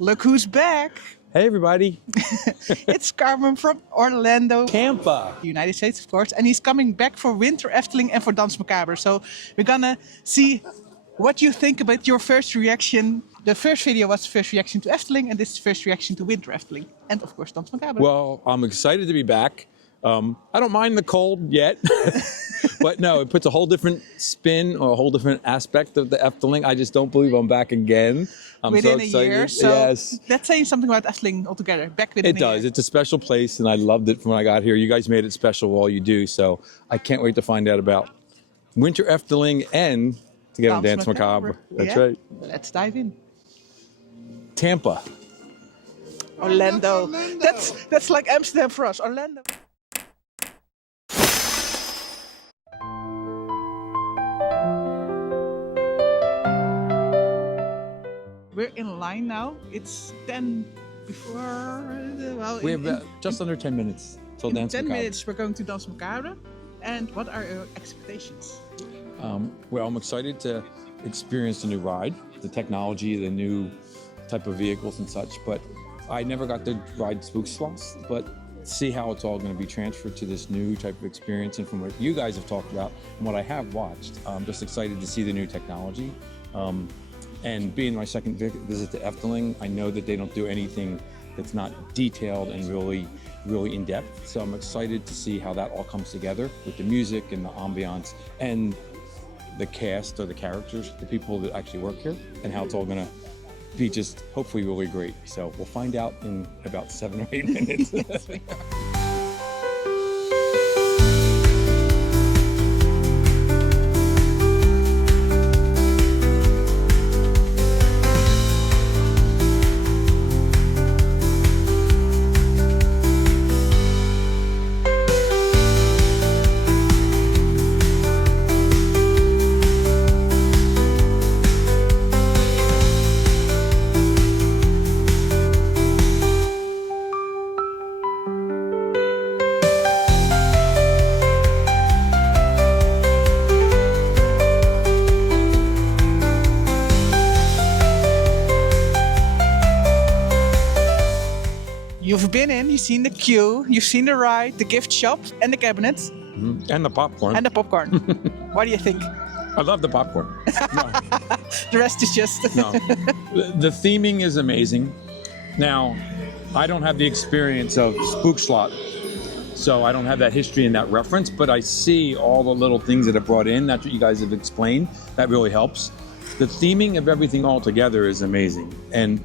Look who's back! Hey everybody! It's Carmen from Orlando, Tampa! United States, of course, and he's coming back for Winter Efteling and for Danse Macabre. So we're gonna see what you think about your first reaction. The first video was the first reaction to Efteling, and this is the first reaction to Winter Efteling, and of course Danse Macabre. Well, I'm excited to be back. I don't mind the cold yet, but no, it puts a whole different spin or a whole different aspect of the Efteling. I just don't believe I'm back again. I'm within so excited. a year, so yes. That's saying something about Efteling altogether. Back within It does. a year. It's a special place, and I loved it from when I got here. You guys made it special while you do, so I can't wait to find out about Winter Efteling and to get on Danse Macabre. That's right. Let's dive in. Tampa. Orlando. That's like Amsterdam for us. Orlando. We're in line now. It's 10 before. We have just under 10 minutes till in Danse 10 Macabre. minutes we're going to Danse Macabre. And what are your expectations? Well, I'm excited to experience the new ride, the technology, the new type of vehicles and such, but I never got to ride Spook Slots, but see how it's all going to be transferred to this new type of experience. And from what you guys have talked about and what I have watched, I'm just excited to see the new technology. And being my second visit to Efteling, I know that they don't do anything that's not detailed and really in-depth. So I'm excited to see how that all comes together with the music and the ambiance and the cast or the characters, the people that actually work here, and how it's all gonna be just hopefully really great. So we'll find out in about 7 or 8 minutes. Yes, we are. You've been in, you've seen the queue, you've seen the ride, the gift shop, and the cabinet. Mm-hmm. And the popcorn. And the popcorn. What do you think? I love the popcorn. No. The rest is just... No. The theming is amazing. Now, I don't have the experience of Spook Slot, so I don't have that history and that reference, but I see all the little things that are brought in. That's what you guys have explained. That really helps. The theming of everything all together is amazing. And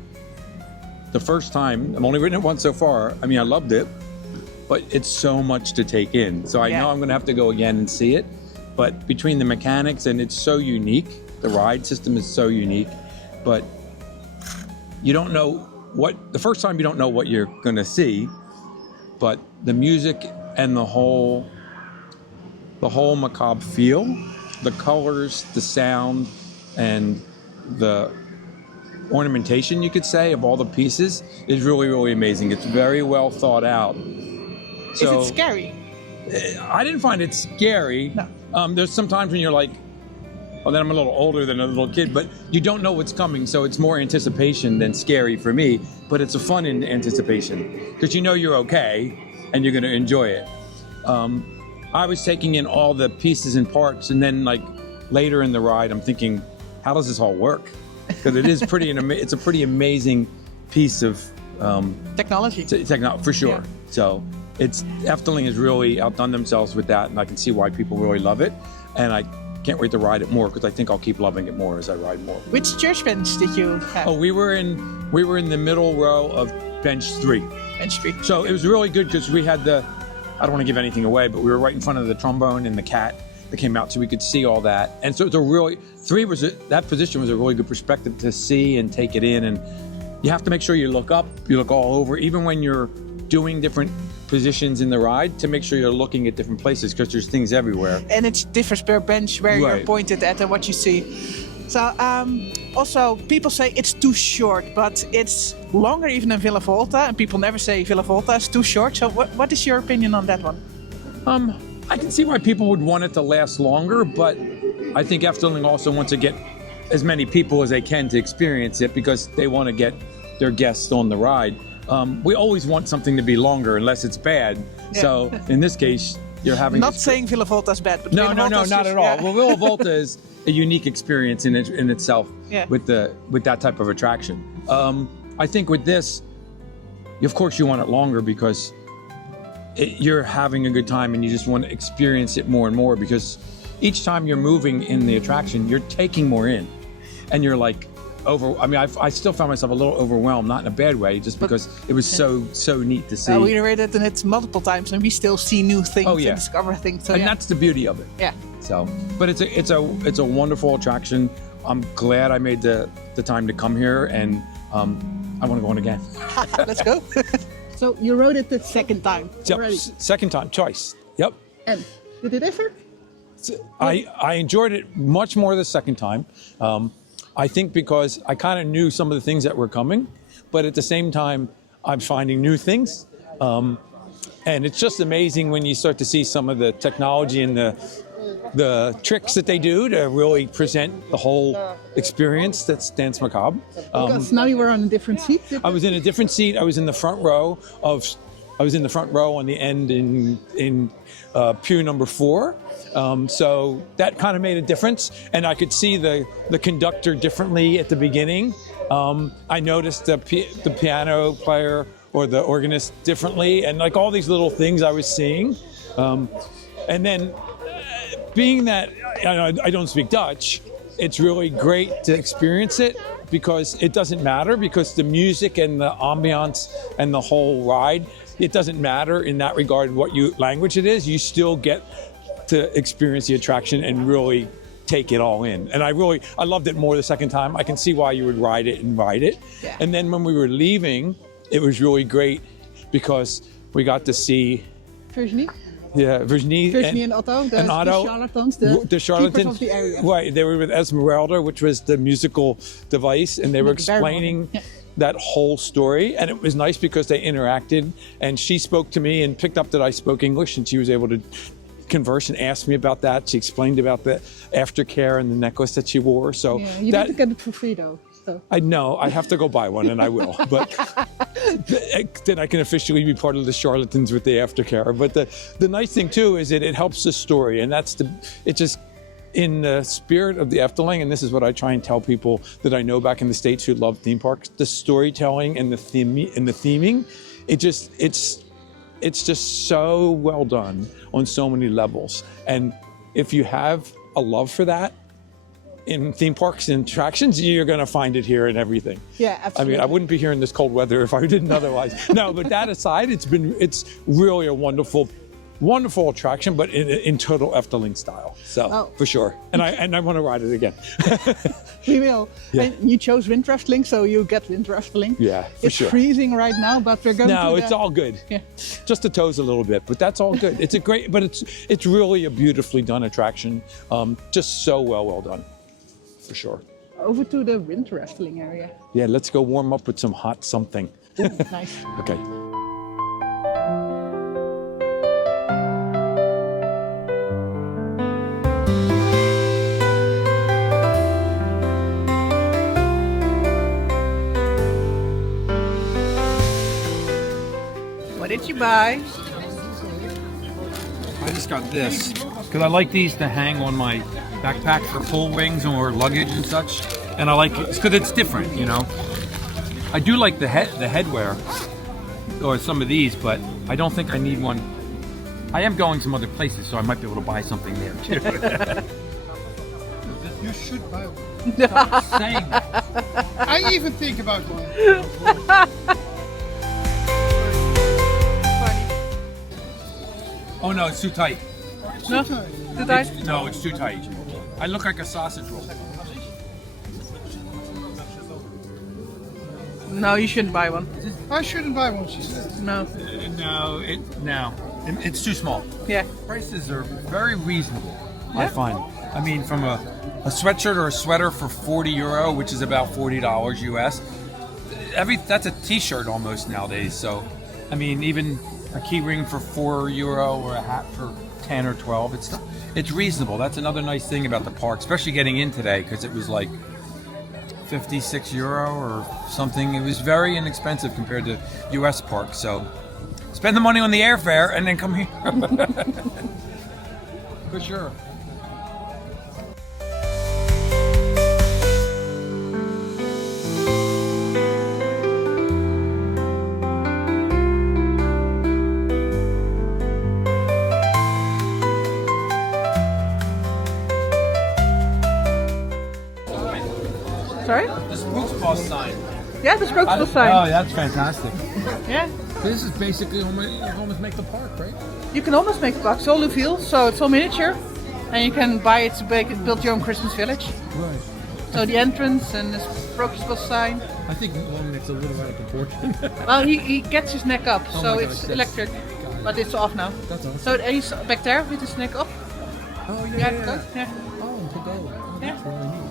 the first time, I've only written it once so far, I mean, I loved it, but it's so much to take in. So I know I'm gonna have to go again and see it, but between the mechanics, and it's so unique, the ride system is so unique, but you don't know the first time you don't know what you're gonna see, but the music and the whole macabre feel, the colors, the sound, and the ornamentation, you could say, of all the pieces is really amazing. It's very well thought out. So, is it scary? I didn't find it scary. No. There's some times when you're like, well, then I'm a little older than a little kid, but you don't know what's coming, so it's more anticipation than scary for me, but it's a fun in anticipation because you know you're okay and you're going to enjoy it. I was taking in all the pieces and parts, and then like later in the ride, I'm thinking, how does this all work? Because it is it's a pretty amazing piece of technology. For sure. Yeah. So Efteling has really outdone themselves with that, and I can see why people really love it. And I can't wait to ride it more because I think I'll keep loving it more as I ride more. Which church bench did you have? Oh, we were in the middle row of bench 3. Bench 3. So it was really good because we had I don't want to give anything away, but we were right in front of the trombone and the cat that came out, so we could see all that. And so it's that position was a really good perspective to see and take it in. And you have to make sure you look up, you look all over, even when you're doing different positions in the ride, to make sure you're looking at different places because there's things everywhere. And it differs per bench where you're pointed at and what you see. So also people say it's too short, but it's longer even than Villa Volta, and people never say Villa Volta is too short. So what is your opinion on that one? I can see why people would want it to last longer, but I think Efteling also wants to get as many people as they can to experience it because they want to get their guests on the ride. We always want something to be longer unless it's bad. Yeah. So in this case, you're having... Not saying Villa Volta is bad, but No, Villa Volta is not just- at all. yeah. Well, Villa Volta is a unique experience in itself Yeah. with that type of attraction. I think with this, of course you want it longer because you're having a good time and you just want to experience it more and more, because each time you're moving in the attraction, you're taking more in, and you're like I still found myself a little overwhelmed, not in a bad way, just because it was so neat to see. We rated it multiple times, and we still see new things Oh, yeah. and discover things. So And that's the beauty of it. yeah. So, but it's a wonderful attraction. I'm glad I made the time to come here, and I want to go on again. Let's go. So you rode it the second time Yep, already. second time choice. Yep. And did it differ? I enjoyed it much more the second time. I think because I kind of knew some of the things that were coming, but at the same time, I'm finding new things. And it's just amazing when you start to see some of the technology and the tricks that they do to really present the whole experience that's Danse Macabre. Because now you were on a different seat. I was in a different seat. I was in the front row on the end in pew number 4. So that kind of made a difference, and I could see the conductor differently at the beginning. I noticed the piano player or the organist differently, and like all these little things I was seeing. And then being that I don't speak Dutch, it's really great to experience it, because it doesn't matter, because the music and the ambiance and the whole ride, it doesn't matter in that regard what language it is. You still get to experience the attraction and really take it all in. And I loved it more the second time. I can see why you would ride it. Yeah. And then when we were leaving, it was really great because we got to see Virginie? Virginie And Otto, the charlatans, the charlatans keepers of the area. Right, they were with Esmeralda, which was the musical device, and they were Like the barrel. explaining Yeah. that whole story. And it was nice because they interacted, and she spoke to me and picked up that I spoke English, and she was able to converse and ask me about that. She explained about the aftercare and the necklace that she wore. So Yeah, you that, didn't get it for free though. So. I know I have to go buy one, and I will. But then I can officially be part of the charlatans with the aftercare. But the nice thing too is that it helps the story, and it just in the spirit of the Efteling. And this is what I try and tell people that I know back in the States who love theme parks: the storytelling and the theming. It's just so well done on so many levels. And if you have a love for that in theme parks and attractions, you're going to find it here and everything. Yeah, absolutely. I mean, I wouldn't be here in this cold weather if I didn't otherwise. No, but that aside, it's really a wonderful attraction, but in total Efteling style. So for sure. And I want to ride it again. We will. Yeah. And you chose wind rafting, so you get wind rafting. Yeah, for sure. It's freezing right now, but we're going to No, it's all good. Yeah. Just the toes a little bit, but that's all good. It's a great, but it's really a beautifully done attraction. Just so well done, for sure. Over to the wind rafting area. Yeah, let's go warm up with some hot something. Ooh, nice. Okay. What did you buy? I just got this because I like these to hang on my backpack for pull rings or luggage and such, and I like it because it's different, you know. I do like the headwear or some of these, but I don't think I need one. I am going some other places, so I might be able to buy something there too. You should buy one. Stop saying that. I even think about one. Oh no, it's too tight. No? Did I? No, it's too tight. I look like a sausage roll. No, you shouldn't buy one. I shouldn't buy one, she said. No. No, it's too small. Yeah. Prices are very reasonable, I find. I mean, from a sweatshirt or a sweater for €40, which is about $40 US, that's a t-shirt almost nowadays. So, I mean, even a key ring for €4 or a hat for 10 or 12, it's reasonable. That's another nice thing about the park, especially getting in today, because it was like €56 or something. It was very inexpensive compared to U.S. parks. So spend the money on the airfare and then come here. For sure. Sorry? The Spooksbos sign. Yeah, the Spooksbos sign. Oh, that's fantastic. Yeah. This is basically almost make the park, right? You can almost make the box all Louville, so it's all miniature. And you can buy it to build your own Christmas village. Right. So the entrance and the Spooksbos sign. I think it's a little out of proportion. Well, he gets his neck up, Oh so my it's gosh, electric. But it's off now. That's awesome. So he's back there with his neck up. Oh, Yeah. Oh, to go. Oh, that's Yeah. really neat.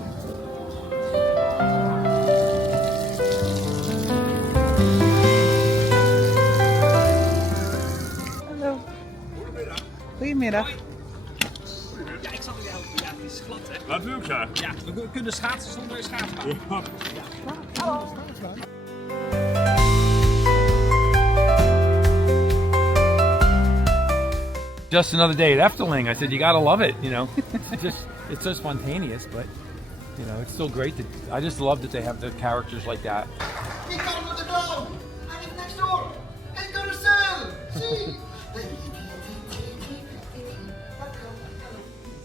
Hallo. Goedemiddag. Ja, ik zat er wel. Ja, het is glad, hè? Dat wil ik graag. Ja, we kunnen schaatsen zonder schaatsbaan. Just another day at Efteling. I said, you gotta love it, you know. It's so spontaneous, but you know, it's still great. I just love that they have the characters like that. Ik kan met de clown. Hij is next door. Ik kan er zelf. Zie.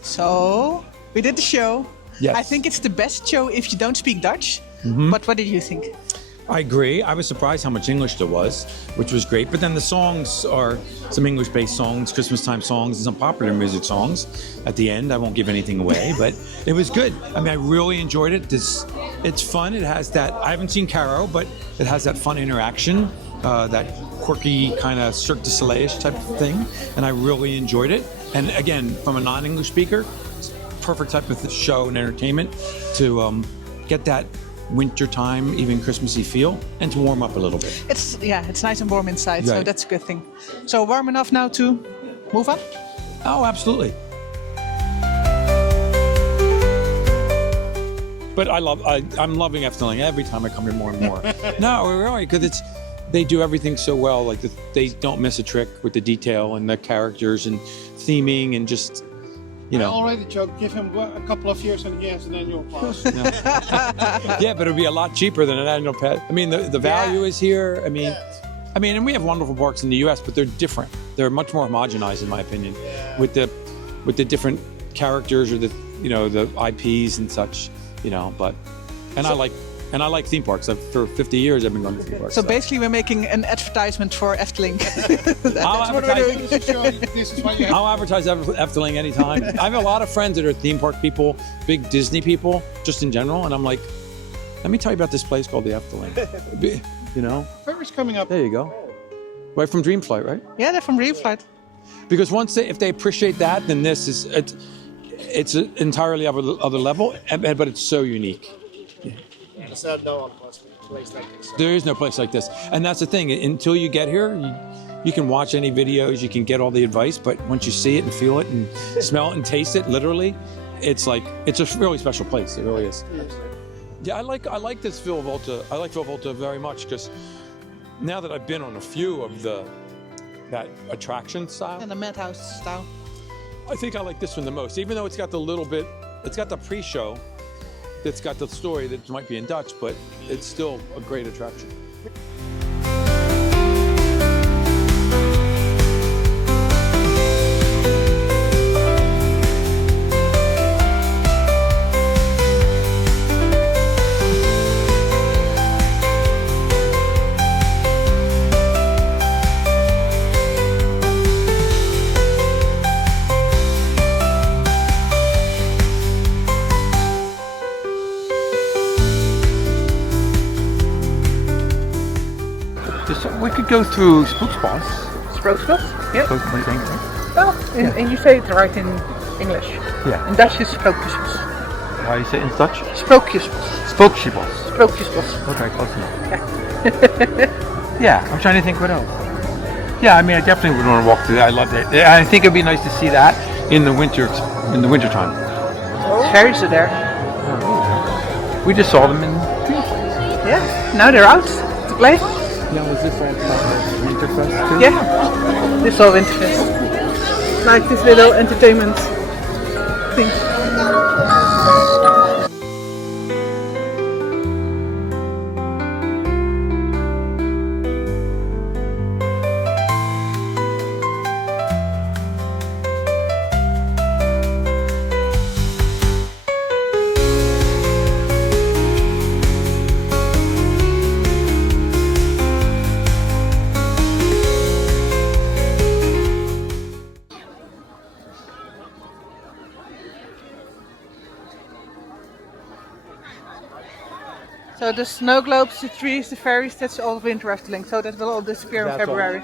So, we did the show. Yes. I think it's the best show if you don't speak Dutch. But what did you think? I agree. I was surprised how much English there was, which was great. But then the songs are some English-based songs, Christmas time songs, and some popular music songs. At the end, I won't give anything away, but it was good. I mean, I really enjoyed it. It's fun. It has that. I haven't seen Caro, but it has that fun interaction, that quirky kind of Cirque du Soleil-ish type of thing, and I really enjoyed it. And again, from a non-English speaker, it's perfect type of show and entertainment to get that wintertime, even Christmassy feel, and to warm up a little bit. It's nice and warm inside, so Right. that's a good thing. So warm enough now to move on? Oh, absolutely. But I'm loving Efteling every time I come here more and more. No, really, because they do everything so well. Like they don't miss a trick with the detail and the characters and theming and just, you I know. already joked, give him a couple of years and he has an annual pass. Yeah, but it'd be a lot cheaper than an annual pass. I mean, the value is here. I mean, and we have wonderful parks in the U.S., but they're different. They're much more homogenized, in my opinion, with the different characters or the IPs and such. You know, I like theme parks. For 50 years, I've been going to theme parks. So basically, we're making an advertisement for Efteling. That's what we're doing. This is why you have I'll advertise Efteling anytime. I have a lot of friends that are theme park people, big Disney people, just in general, and I'm like, let me tell you about this place called the Efteling. You know? Where is coming up? There you go. Right from Dreamflight, right? Yeah, they're from Dreamflight. Because if they appreciate that, then this is it's an entirely other level, but it's so unique. There's no other place like this. There is no place like this, and that's the thing. Until you get here, you can watch any videos, you can get all the advice, but once you see it and feel it and smell it and taste it, literally, it's a really special place. It really is. Yeah, I like this Villa Volta. I like Villa Volta very much because now that I've been on a few of that attraction style, And the Madhouse style. I think I like this one the most. Even though it's got the pre-show, it's got the story that might be in Dutch, but it's still a great attraction. We could go through Spooksbos. Spooksbos? Yeah. Spooksbos. And you say it right in English. Yeah. In Dutch is Sprookjesbos. How do you say it in Dutch? Sprookjesbos. Spooksbos. Sprookjesbos. Okay, close enough. Yeah, I'm trying to think what else. Yeah, I mean, I definitely would want to walk through that. I love it. I think it'd be nice to see that in the winter time. Fairies are there. We just saw them in. Yeah. Now they're out to play. Now was this all part of Winterfest too? Yeah. This is all Winterfest. Like this little entertainment thing. So the snow globes, the trees, the fairies, that's all winter Efteling. So that will all disappear in February.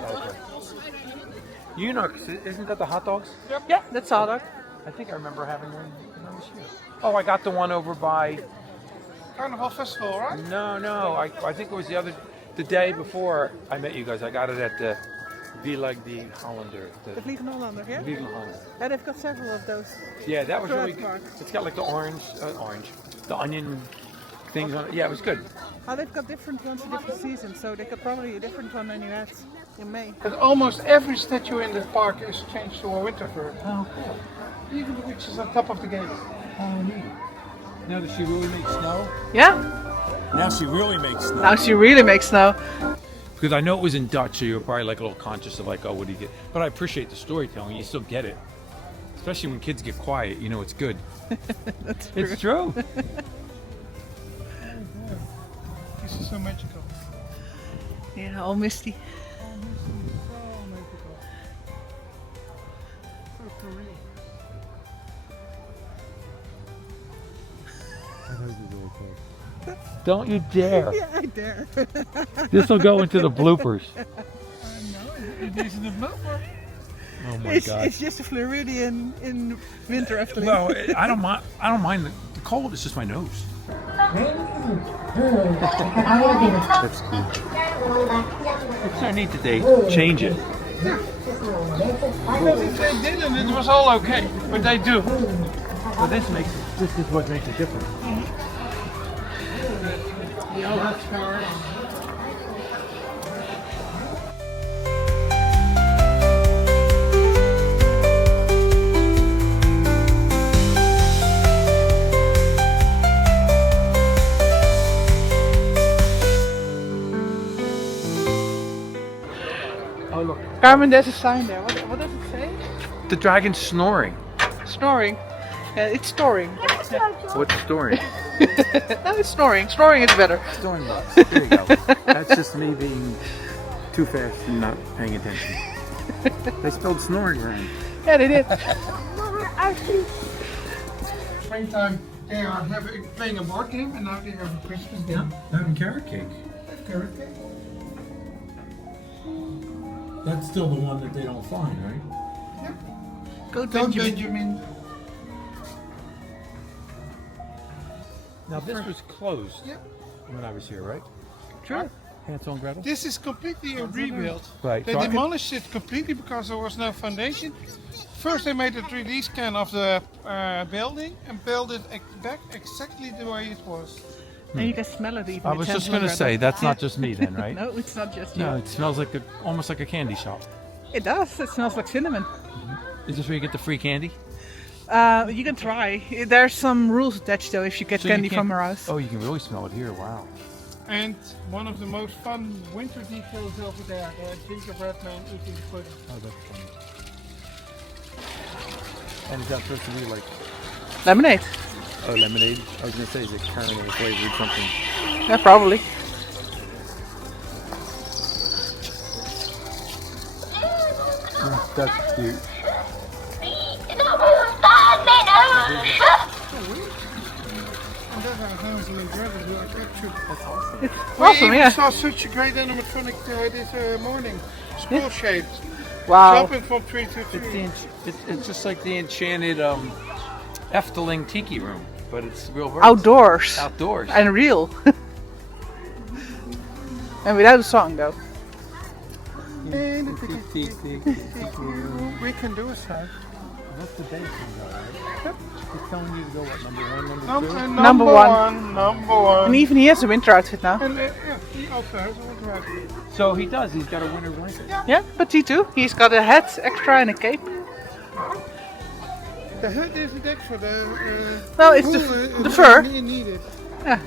You know, isn't that the hot dogs? Yeah, that's all dog. I think I remember having one when I was here. Oh, I got the one over by. Carnival Festival, right? No. I think it was the day before I met you guys. I got it at the Villa de Hollander. The Vliegende Hollander, yeah? Vliegende Hollander. Yeah, they've got several of those. Yeah, that was really good. Park. It's got like the orange, the onion things on it. Yeah, it was good. Oh, they've got different ones for different seasons, so they got probably a different one than you had in May. But almost every statue in the park is changed to a winter fur. Oh, cool. Even the which is on top of the gate. Oh, neat. Now does she really make snow? Yeah, Now she really makes snow. now she really makes snow. Because I know it was in Dutch, so you were probably like a little conscious of like, oh, what do you get? But I appreciate the storytelling. You still get it. Especially when kids get quiet, you know it's good. That's true. It's true. This is so magical. Yeah, all misty. Don't you dare. Yeah, I dare. This will go into the bloopers. These are the blooper. Oh my It's god. just a Floridian in winter Efteling. Well, I don't mind. I don't mind the cold. It's just my nose. That's cool. It's so neat that they change it. Because if they didn't, it was all okay. But they do. But this is what makes it different. They all have scars. Oh look, Carmen, there's a sign there. What does it say? the dragon's snoring. Snoring. Yeah, it's storing. What's snoring? No, it's snoring. Snoring is better. Snoring box. There you go. That's just me being too fast and not paying attention. They spelled snoring wrong. Yeah, they did. Springtime, they are playing a board game, and now they have a Christmas game. Having carrot cake. Carrot cake. That's still the one that they don't find, right? Go Don't Benjamin. Benjamin. Now this was closed Yep. when I was here, right? True. Hansel and Gretel. This is completely a rebuild. Right. They So I could- demolished it completely because there was no foundation. First they made a 3D scan of the building and built it back exactly the way it was. And you can smell it even. I It's was just Hansel going to and say Gretel. that's not just me then, right? No, it's not just you. No, it smells like almost like a candy shop. It does. It smells like cinnamon. Is this where you get the free candy? You can try. There's some rules attached though if you get So you candy from can't- our house. Oh, you can really smell it here. Wow. And one of the most fun winter details over there, the gingerbread man eating the pudding. Oh, that's funny. And is that supposed to be like Lemonade. lemonade? I was going to say, is it caramel flavored something? Yeah, probably. That's cute. And that was Hansel and Gretel who I captured. It's We awesome, even yeah. saw such a great animatronic this morning. School shaped. Wow. Jumping from tree to tree. It's just like the enchanted Efteling tiki room, but it's real birds. Outdoors. Outdoors. And real. And without a song though. We can do a side. What's the dancing guy, right? He's telling you to go what, number one, Number one. Number one. And even he has a winter outfit now. And yeah, he also has a winter outfit. So he does. He's got a winter blanket. Yeah, but he too. He's got a hat extra and a cape. The hood isn't extra. No, it's the fur. Needed. Yeah.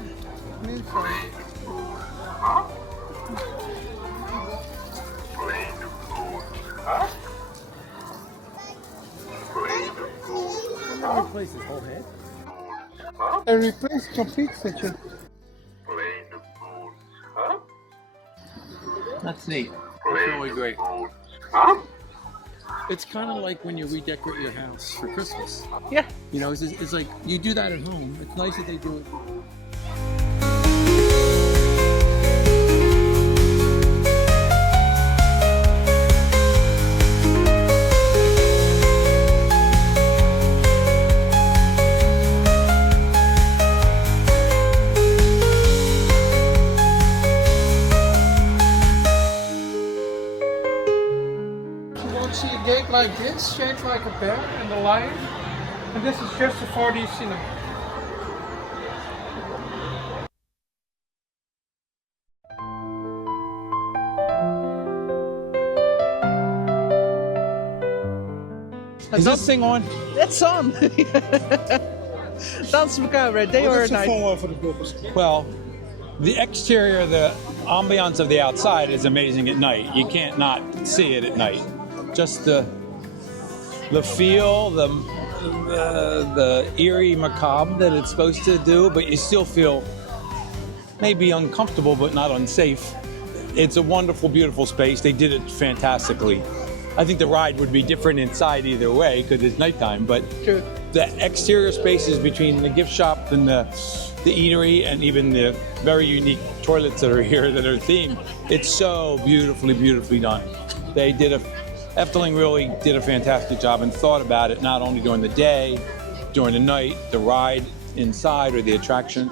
Replace his whole head. And replace complete section. That's neat. That's really great. It's kind of like when you redecorate your house for Christmas. Yeah. You know, it's like you do that at home. It's nice that they do it. See a gate like this, shaped like a bear and a lion, and this is just a 4D cinema. Is this thing on? It's on. Danse Macabre, day or night. Well, the exterior, the ambiance of the outside is amazing at night. You can't not see it at night. Just the feel, the eerie macabre that it's supposed to do, but you still feel maybe uncomfortable, but not unsafe. It's a wonderful, beautiful space. They did it fantastically. I think the ride would be different inside either way because it's nighttime, but True. The exterior spaces between the gift shop and the eatery and even the very unique toilets that are here that are themed, it's so beautifully, beautifully done. Efteling really did a fantastic job and thought about it not only during the day, during the night, the ride inside or the attraction.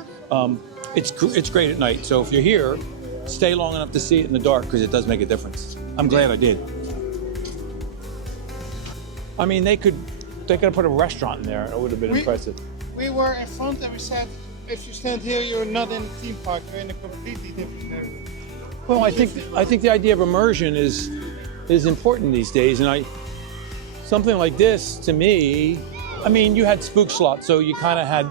It's great at night. So if you're here, stay long enough to see it in the dark because it does make a difference. I'm glad I did. I mean, they could have put a restaurant in there and it would have been impressive. We were in front and we said, if you stand here, you're not in a theme park, you're in a completely different area. Well, I think the idea of immersion is important these days, and something like this to me. I mean, you had spook slots, so you kind of had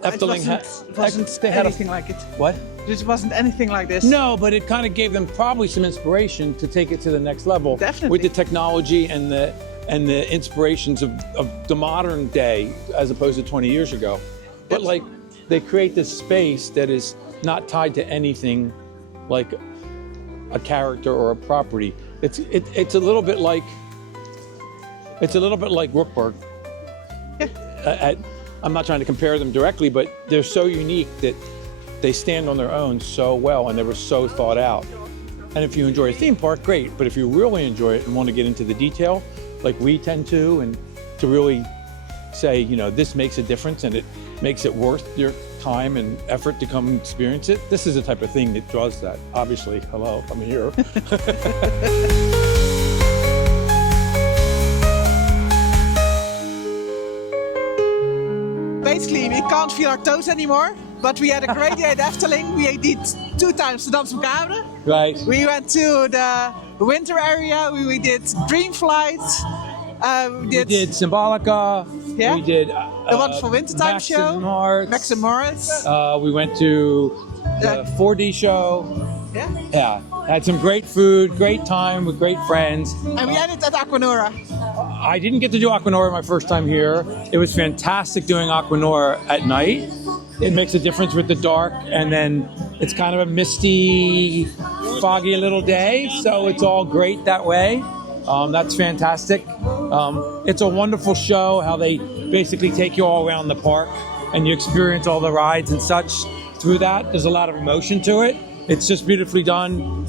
Efteling. It wasn't anything like it. What? This wasn't anything like this. No, but it kind of gave them probably some inspiration to take it to the next level. Definitely. With the technology and the inspirations of the modern day as opposed to 20 years ago. But like they create this space that is not tied to anything like a character or a property. It's a little bit like Rookburg. Yeah. I'm not trying to compare them directly, but they're so unique that they stand on their own so well and they were so thought out. And if you enjoy a theme park, great. But if you really enjoy it and want to get into the detail, like we tend to, and to really say, you know, this makes a difference and it makes it worth your time and effort to come experience it, this is the type of thing that draws that. Obviously, hello, I'm here. Basically, we can't feel our toes anymore, but we had a great day at Efteling. We did 2 times the Danse Macabre. Right. We went to the winter area. We did Dream Flight. We did Symbolica. Yeah. We did the wonderful wintertime Max show. and Moritz. Max and Moritz. We went to the 4D show. Yeah. Yeah. Had some great food, great time with great friends. And we ended at Aquanura. I didn't get to do Aquanura my first time here. It was fantastic doing Aquanura at night. It makes a difference with the dark, and then it's kind of a misty, foggy little day, so it's all great that way. That's fantastic. It's a wonderful show how they basically take you all around the park and you experience all the rides and such through that. There's a lot of emotion to it. It's just beautifully done.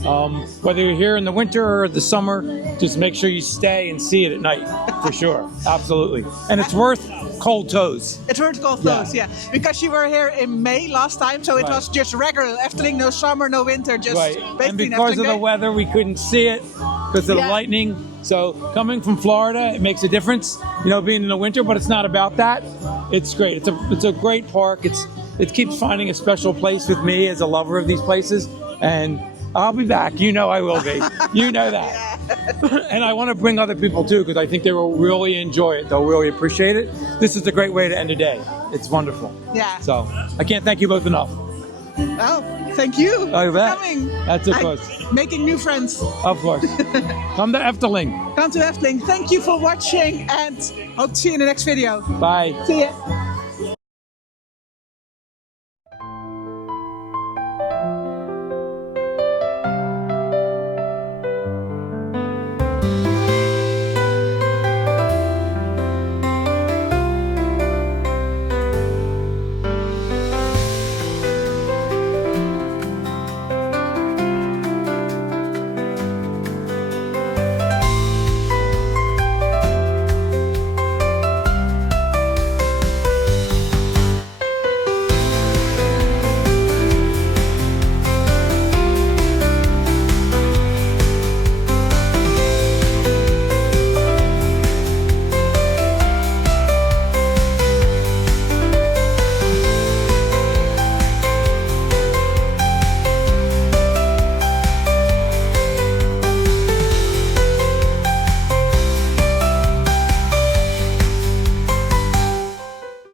Whether you're here in the winter or the summer, just make sure you stay and see it at night, for sure. Absolutely. And it's worth cold toes. It's worth cold toes, yeah. Because you were here in May last time, so it was just regular Efteling, no summer, no winter, just Right. basically And because an of the Efteling day. weather, we couldn't see it. because of the Yeah. lightning. So coming from Florida, it makes a difference, you know, being in the winter, but it's not about that. It's great. It's a great park. It keeps finding a special place with me as a lover of these places, and I'll be back. You know I will be. You know that. And I want to bring other people too, because I think they will really enjoy it. They'll really appreciate it. This is a great way to end a day. It's wonderful. Yeah. So I can't thank you both enough. Oh, thank you Oh, you for bet. coming. That's of I'm course. Making new friends. Of course. Come to Efteling. Come to Efteling. Thank you for watching and hope to see you in the next video. Bye. See ya.